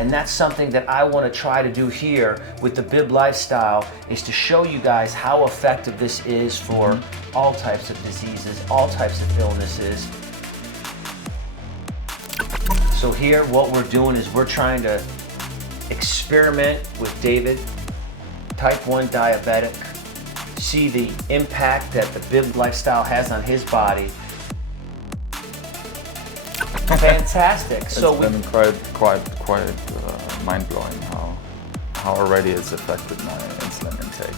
And that's something that I want to try to do here with the BIB lifestyle, is to show you guys how effective this is for all types of diseases, all types of illnesses. So here, what we're doing is we're trying to experiment with David, type 1 diabetic, see the impact that the BIB lifestyle has on his body. Fantastic. It's been quite mind-blowing how already it's affected my insulin intake.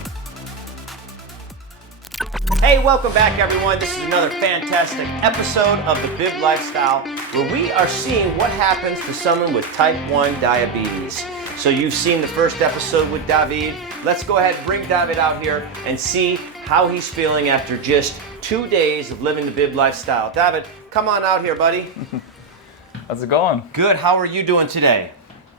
Hey, welcome back everyone. This is another fantastic episode of the BIB lifestyle, where we are seeing what happens to someone with type 1 diabetes. So you've seen the first episode with David. Let's go ahead and bring David out here and see how he's feeling after just 2 days of living the BIB lifestyle. David, come on out here, buddy. How's it going? Good. How are you doing today?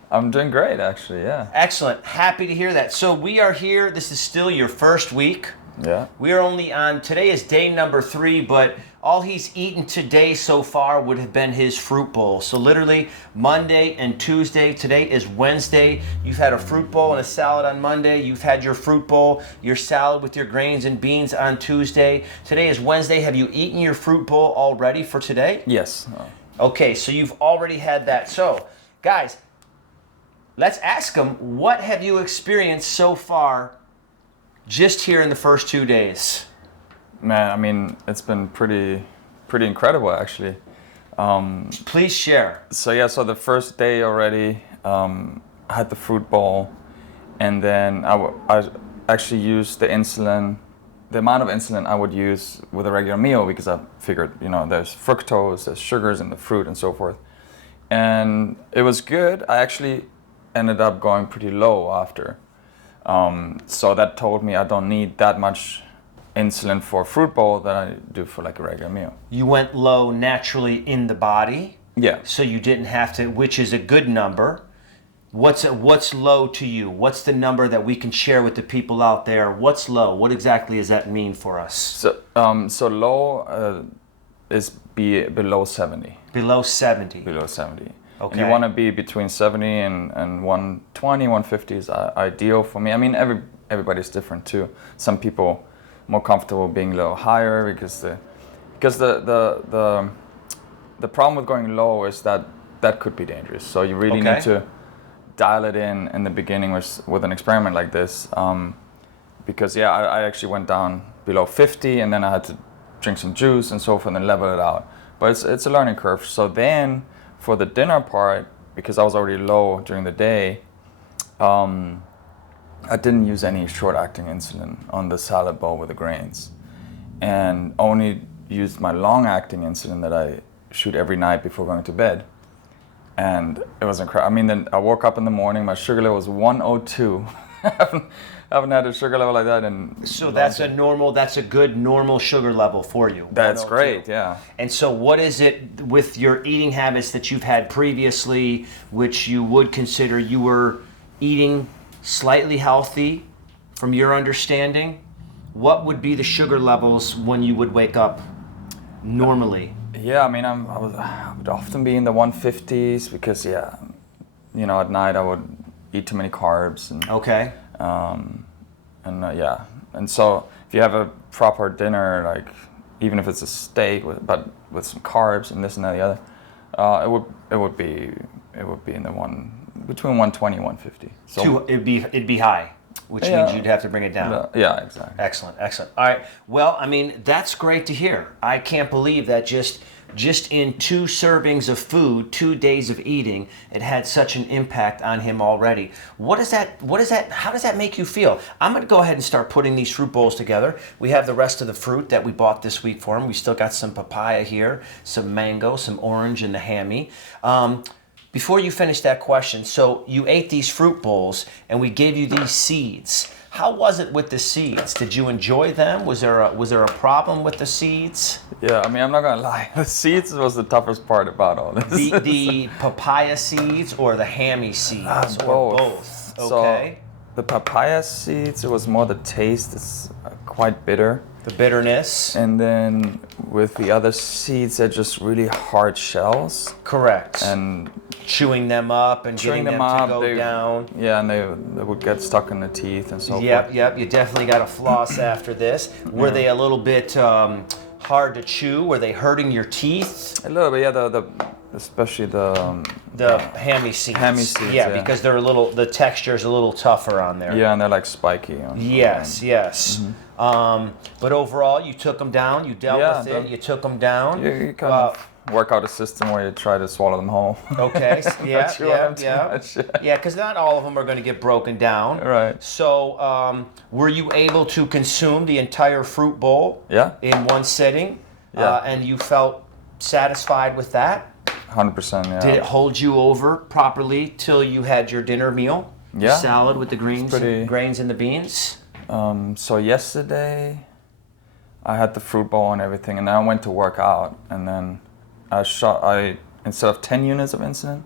I'm doing great, actually, yeah. Excellent. Happy to hear that. So we are here. This is still your first week. Yeah. We are only on, today is day number 3, but all he's eaten today so far would have been his fruit bowl. So literally Monday and Tuesday, today is Wednesday. You've had a fruit bowl and a salad on Monday. You've had your fruit bowl, your salad with your grains and beans on Tuesday. Today is Wednesday. Have you eaten your fruit bowl already for today? Yes. Okay, so you've already had that. So guys, let's ask him, what have you experienced so far just here in the first 2 days? Man, I mean, it's been pretty incredible, actually. Please share. So the first day already, I had the fruit bowl, and then I actually used the amount of insulin I would use with a regular meal, because I figured, there's fructose, there's sugars in the fruit and so forth. And it was good. I actually ended up going pretty low after. So that told me I don't need that much insulin for a fruit bowl that I do for like a regular meal. You went low naturally in the body. Yeah. So you didn't have to, which is a good number. What's low to you? What's the number that we can share with the people out there? What's low? What exactly does that mean for us? So low is below 70. Below 70. Below 70. Okay. And you want to be between 70 and 120, 150 is ideal for me. I mean, everybody's different too. Some people more comfortable being a little higher because the problem with going low is that could be dangerous. So you really need to dial it in the beginning with an experiment like this. Because I actually went down below 50, and then I had to drink some juice and so forth and then level it out. But it's a learning curve. So then for the dinner part, because I was already low during the day, I didn't use any short-acting insulin on the salad bowl with the grains, and only used my long-acting insulin that I shoot every night before going to bed. And it was incredible. I mean, then I woke up in the morning, my sugar level was 102. I haven't had a sugar level like that in. So that's a good normal sugar level for you. That's great, yeah. And so what is it with your eating habits that you've had previously, which you would consider you were eating slightly healthy from your understanding? What would be the sugar levels when you would wake up normally? Yeah, I mean, I would often be in the 150s because, at night I would eat too many carbs. And, okay. And so if you have a proper dinner, like even if it's a steak but with some carbs and this and that and the other, it would be in the between 120 and 150. So it'd be high, which means you'd have to bring it down. Yeah, exactly. Excellent. All right. Well, I mean, that's great to hear. I can't believe that just in 2 servings of food, 2 days of eating, it had such an impact on him already. How does that make you feel? I'm going to go ahead and start putting these fruit bowls together. We have the rest of the fruit that we bought this week for him. We still got some papaya here, some mango, some orange, and the hammy. Before you finish that question, so you ate these fruit bowls and we gave you these seeds. How was it with the seeds? Did you enjoy them? Was there a problem with the seeds? Yeah, I mean, I'm not gonna lie. The seeds was the toughest part about all this. The papaya seeds or the hammy seeds? Both. Or both? Okay. So the papaya seeds, it was more the taste. It's quite bitter. The bitterness. And then with the other seeds, they're just really hard shells. Correct. And chewing them up and chewing getting them up, to go down. Yeah, and they would get stuck in the teeth and so forth. Yep. You definitely got to floss after this. Were they a little bit hard to chew? Were they hurting your teeth? A little bit, yeah. Especially the hammy seeds. Hammy seeds, yeah, yeah. because the texture's a little tougher on there. Yeah, and they're like spiky. Yes. But overall, you took them down. You dealt with it. You took them down. You kind of work out a system where you try to swallow them whole. Okay. Yeah. Yeah, because not all of them are going to get broken down. Right. So, were you able to consume the entire fruit bowl? Yeah. In one sitting? Yeah. And you felt satisfied with that? 100%. Yeah. Did it hold you over properly till you had your dinner meal? Yeah. Your salad with the grains and the beans? So yesterday, I had the fruit bowl and everything, and then I went to work out, and then I instead of 10 units of insulin,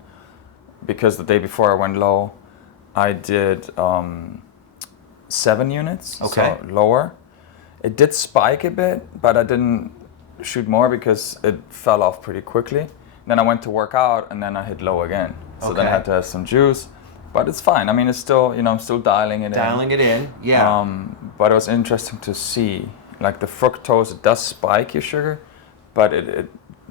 because the day before I went low, I did 7 units. Okay. So lower. It did spike a bit, but I didn't shoot more because it fell off pretty quickly. Then I went to work out, and then I hit low again. So then I had to have some juice. But it's fine. I mean, it's still, I'm still dialing it in. Dialing it in, yeah. But it was interesting to see, like the fructose, it does spike your sugar, but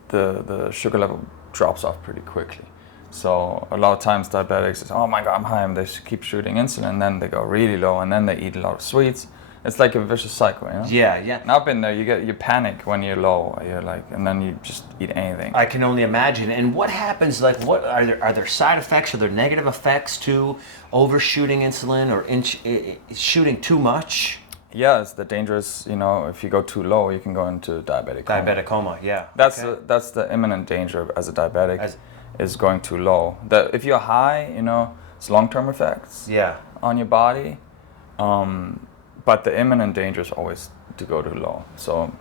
the sugar level drops off pretty quickly. So a lot of times diabetics say, oh my God, I'm high, and they keep shooting insulin, and then they go really low, and then they eat a lot of sweets. It's like a vicious cycle, Yeah. And I've been there. You panic when you're low. You're like, and then you just eat anything. I can only imagine. And what happens? Like, what are there side effects? Are there negative effects to overshooting insulin or shooting too much? Yeah, it's the dangerous. If you go too low, you can go into diabetic coma. Diabetic coma, yeah. That's the imminent danger as a diabetic, is going too low. If you're high, it's long-term effects. Yeah. On your body. But the imminent danger is always to go too low. So,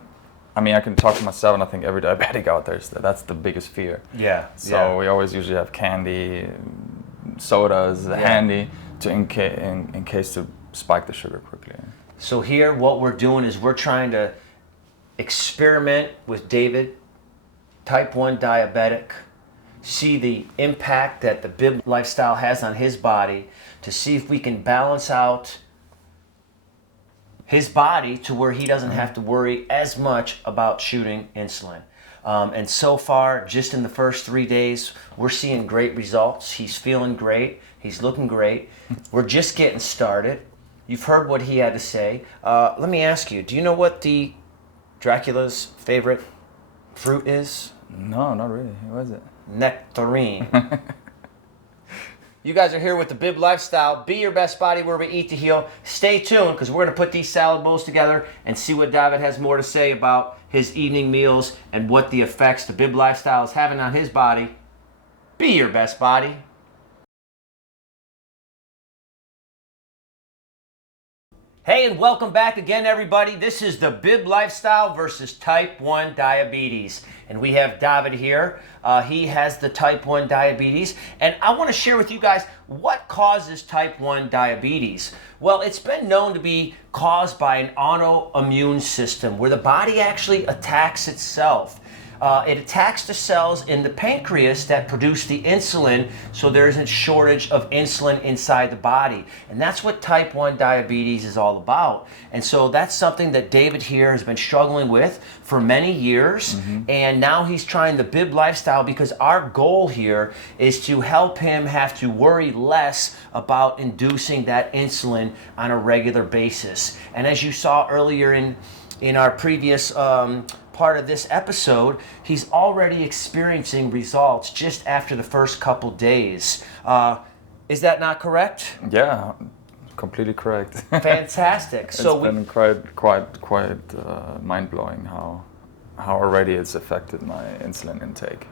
I mean, I can talk to myself, and I think every diabetic out there that's the biggest fear. Yeah. So we always usually have candy, sodas handy in case to spike the sugar quickly. So here, what we're doing is we're trying to experiment with David, type 1 diabetic, see the impact that the BIB lifestyle has on his body, to see if we can balance out his body to where he doesn't have to worry as much about shooting insulin. And so far, just in the first 3 days, we're seeing great results. He's feeling great. He's looking great. We're just getting started. You've heard what he had to say. Let me ask you, do you know what the Dracula's favorite fruit is? No, not really. What is it? Nectarine. You guys are here with the BIB Lifestyle. Be your best body where we eat to heal. Stay tuned, because we're going to put these salad bowls together and see what David has more to say about his evening meals and what the effects the BIB Lifestyle is having on his body. Be your best body. Hey, and welcome back again, everybody. This is the BIB Lifestyle versus type 1 diabetes. And we have David here. He has the type 1 diabetes. And I want to share with you guys what causes type 1 diabetes. Well, it's been known to be caused by an autoimmune system where the body actually attacks itself. It attacks the cells in the pancreas that produce the insulin, so there isn't shortage of insulin inside the body. And that's what type 1 diabetes is all about. And so that's something that David here has been struggling with for many years. Mm-hmm. And now he's trying the BIB Lifestyle, because our goal here is to help him have to worry less about inducing that insulin on a regular basis. And as you saw earlier in our previous part of this episode, he's already experiencing results just after the first couple days. Is that not correct? Yeah, completely correct. Fantastic. It's been quite mind-blowing how already it's affected my insulin intake.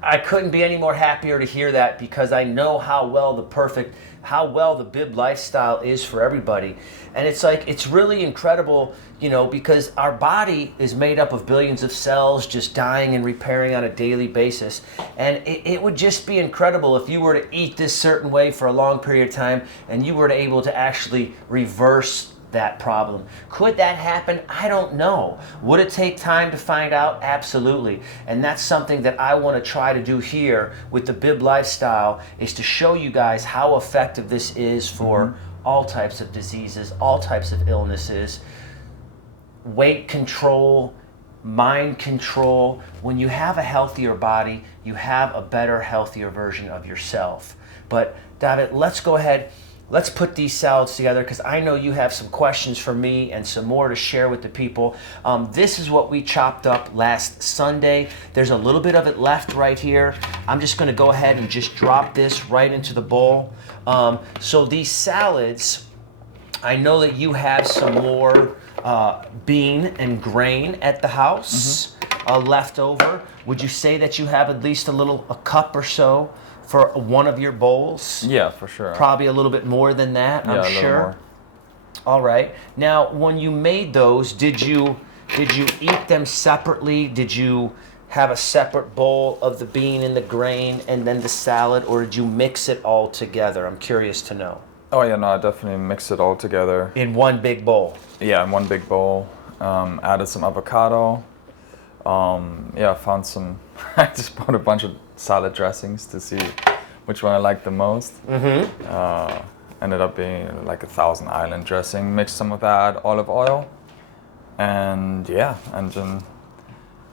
I couldn't be any more happier to hear that, because I know how well the BIB Lifestyle is for everybody. And it's really incredible, because our body is made up of billions of cells just dying and repairing on a daily basis. And it would just be incredible if you were to eat this certain way for a long period of time and you were able to actually reverse that problem. Could that happen? I don't know. Would it take time to find out? Absolutely. And that's something that I want to try to do here with the BIB lifestyle, is to show you guys how effective this is for all types of diseases, all types of illnesses, weight control, mind control. When you have a healthier body, you have a better, healthier version of yourself. But David, let's go ahead. Let's put these salads together, because I know you have some questions for me and some more to share with the people. This is what we chopped up last Sunday. There's a little bit of it left right here. I'm just going to go ahead and just drop this right into the bowl. So these salads, I know that you have some more bean and grain at the house left over. Would you say that you have at least a cup or so for one of your bowls? Yeah, for sure. Probably a little bit more than that, yeah, I'm a little sure. more. All right. Now, when you made those, did you eat them separately? Did you have a separate bowl of the bean and the grain and then the salad, or did you mix it all together? I'm curious to know. Oh yeah, no, I definitely mixed it all together. In one big bowl? Yeah, in one big bowl. Added some avocado. Yeah, found some. I just bought a bunch of salad dressings to see which one I liked the most. Ended up being like a Thousand Island dressing. Mixed some of that, olive oil, and yeah, and then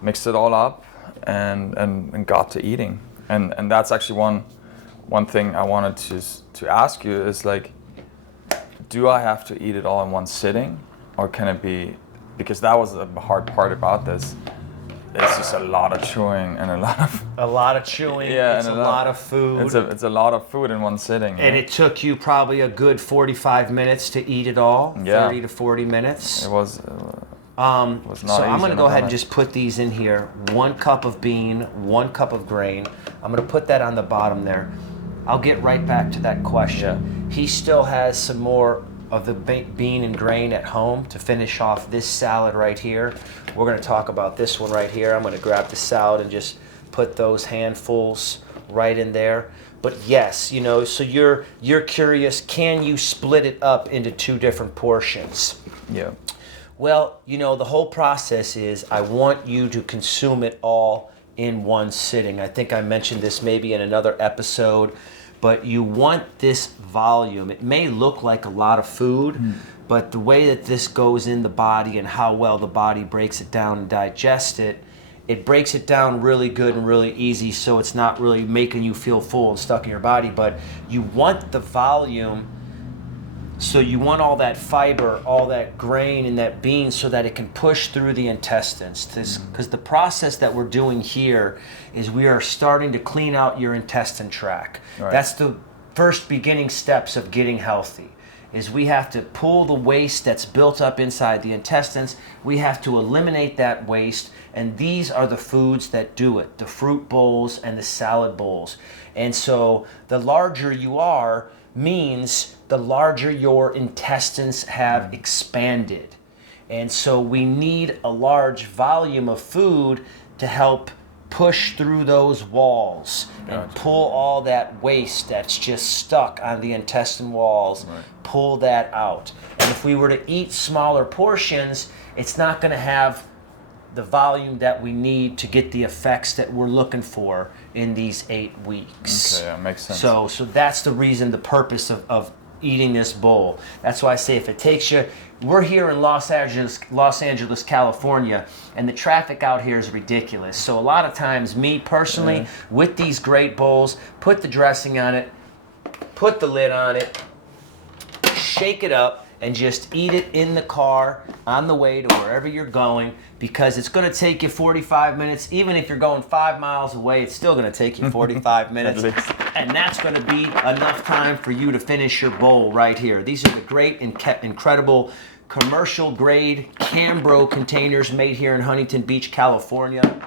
mixed it all up and got to eating. And that's actually one thing I wanted to ask you is, like, do I have to eat it all in one sitting, or can it be, because that was the hard part about this. It's just a lot of chewing and a lot of chewing. Yeah, it's and a lot of food. It's a lot of food in one sitting. And it took you probably a good 45 minutes to eat it all. Yeah. 30 to 40 minutes. It was. So I'm going to go ahead and just. just put these in here. 1 cup of bean, 1 cup of grain. I'm going to put that on the bottom there. I'll get right back to that question. He still has some more of the bean and grain at home to finish off this salad right here. We're going to talk about this one right here. I'm going to grab the salad and just put those handfuls right in there. But yes, so you're curious, can you split it up into 2 different portions? Yeah. Well, the whole process is I want you to consume it all in one sitting. I think I mentioned this maybe in another episode, but you want this volume. It may look like a lot of food, but the way that this goes in the body and how well the body breaks it down and digests it, it breaks it down really good and really easy, so it's not really making you feel full and stuck in your body. But you want the volume, so you want all that fiber, all that grain and that bean, so that it can push through the intestines. Because the process that we're doing here is we are starting to clean out your intestine tract. Right. That's the first beginning steps of getting healthy. Is we have to pull the waste that's built up inside the intestines. We have to eliminate that waste, and these are the foods that do it, the fruit bowls and the salad bowls. And so the larger you are means the larger your intestines have expanded. And so we need a large volume of food to help push through those walls and pull all that waste that's just stuck on the intestine walls, pull that out. And if we were to eat smaller portions, it's not going to have the volume that we need to get the effects that we're looking for in these 8 weeks. Okay, yeah, makes sense. So that's the reason, the purpose of eating this bowl. That's why I say, if it takes you, we're here in Los Angeles, California, and the traffic out here is ridiculous. So a lot of times, me personally, with these great bowls, put the dressing on it, put the lid on it, shake it up, and just eat it in the car on the way to wherever you're going, because it's going to take you 45 minutes. Even if you're going 5 miles away, it's still going to take you 45 minutes. And that's going to be enough time for you to finish your bowl right here. These are the great, incredible commercial grade Cambro containers made here in Huntington Beach, California.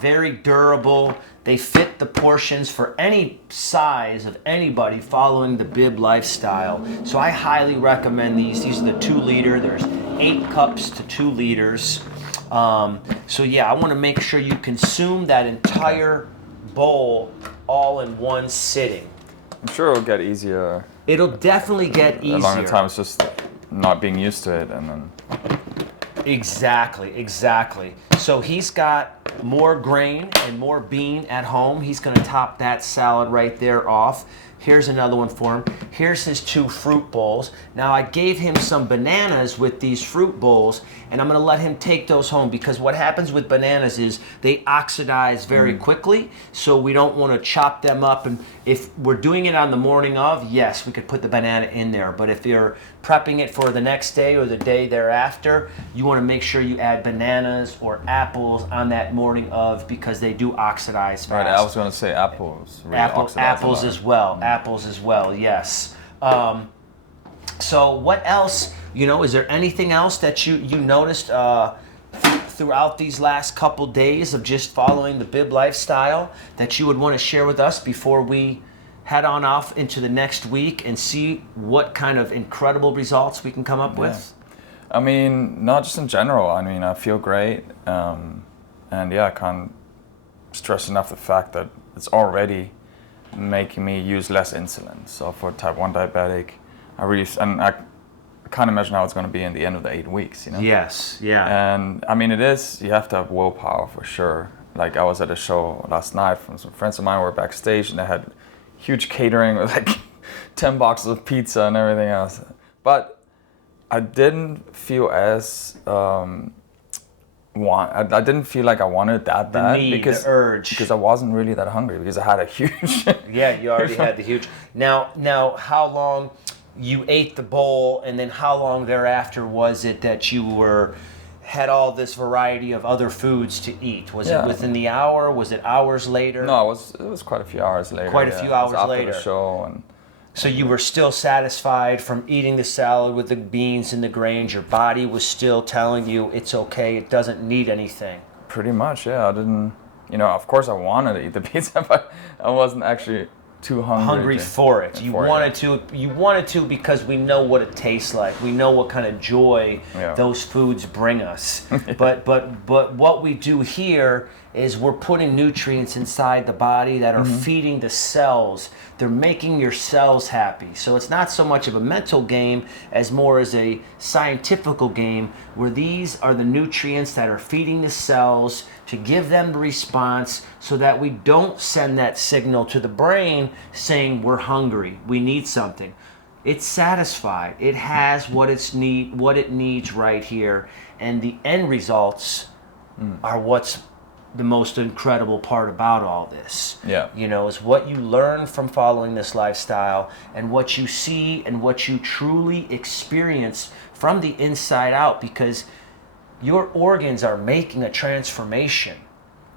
Very durable. They fit the portions for any size of anybody following the BIB lifestyle. So I highly recommend these. These are the 2 liter. There's 8 cups to 2 liters. So yeah, I want to make sure you consume that entire bowl all in one sitting. I'm sure it'll get easier. It'll definitely get easier. Along the time, it's just not being used to it, and then Exactly. So he's got more grain and more bean at home. He's going to top that salad right there off. Here's another one for him. Here's his 2 fruit bowls. Now I gave him some bananas with these fruit bowls, and I'm going to let him take those home, because what happens with bananas is they oxidize very quickly, so we don't want to chop them up. And if we're doing it on the morning of, yes, we could put the banana in there. But if you're prepping it for the next day or the day thereafter, you want to make sure you add bananas or apples on that morning of, because they do oxidize fast. right. I was going to say apples. Really oxidize a Apples lot. as well. Apples as well. Yes. So what else? Is there anything else that you noticed throughout these last couple days of just following the BIB lifestyle that you would want to share with us before we head on off into the next week and see what kind of incredible results we can come up with? I mean, not just in general. I mean, I feel great, and I can't stress enough the fact that it's already making me use less insulin. So for type 1 diabetic, I can't imagine how it's going to be in the end of the 8 weeks, Yes, yeah. And I mean, you have to have willpower for sure. Like I was at a show last night from some friends of mine who were backstage, and they had huge catering with like 10 boxes of pizza and everything else. But I didn't feel as I didn't feel like I wanted that bad, The urge. because I wasn't really that hungry, because I had a huge Yeah, you already had the huge. Now, how long you ate the bowl, and then how long thereafter was it that you had all this variety of other foods to eat? Was it within the hour? Was it hours later? No, it was quite a few hours later. Quite a few hours after later. the show, and So you were still satisfied from eating the salad with the beans and the grains. Your body was still telling you it's okay. It doesn't need anything. pretty much, yeah. I didn't, of course I wanted to eat the pizza, but I wasn't actually too hungry For it. You wanted to because we know what it tastes like. We know what kind of joy those foods bring us. But what we do here is we're putting nutrients inside the body that are feeding the cells. They're making your cells happy. So it's not so much of a mental game as more as a scientific game, where these are the nutrients that are feeding the cells to give them the response, so that we don't send that signal to the brain saying we're hungry, we need something. It's satisfied. It has what it needs right here, and the end results are what's the most incredible part about all this. Yeah. Is what you learn from following this lifestyle, and what you see and what you truly experience from the inside out, because your organs are making a transformation.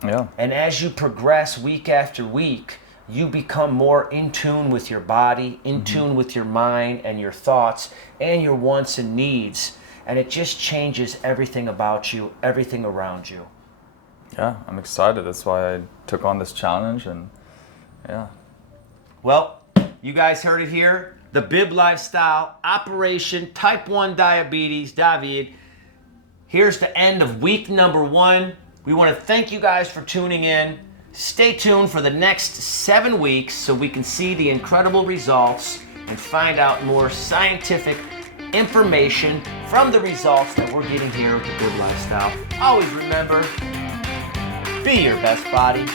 Yeah. And as you progress week after week, you become more in tune with your body, in tune with your mind and your thoughts and your wants and needs. And it just changes everything about you, everything around you. Yeah, I'm excited. That's why I took on this challenge, and yeah. Well, you guys heard it here. The BIB lifestyle, Operation Type 1 Diabetes, David. Here's the end of week number 1. We want to thank you guys for tuning in. Stay tuned for the next 7 weeks so we can see the incredible results and find out more scientific information from the results that we're getting here with the BIB lifestyle. Always remember, be your best body.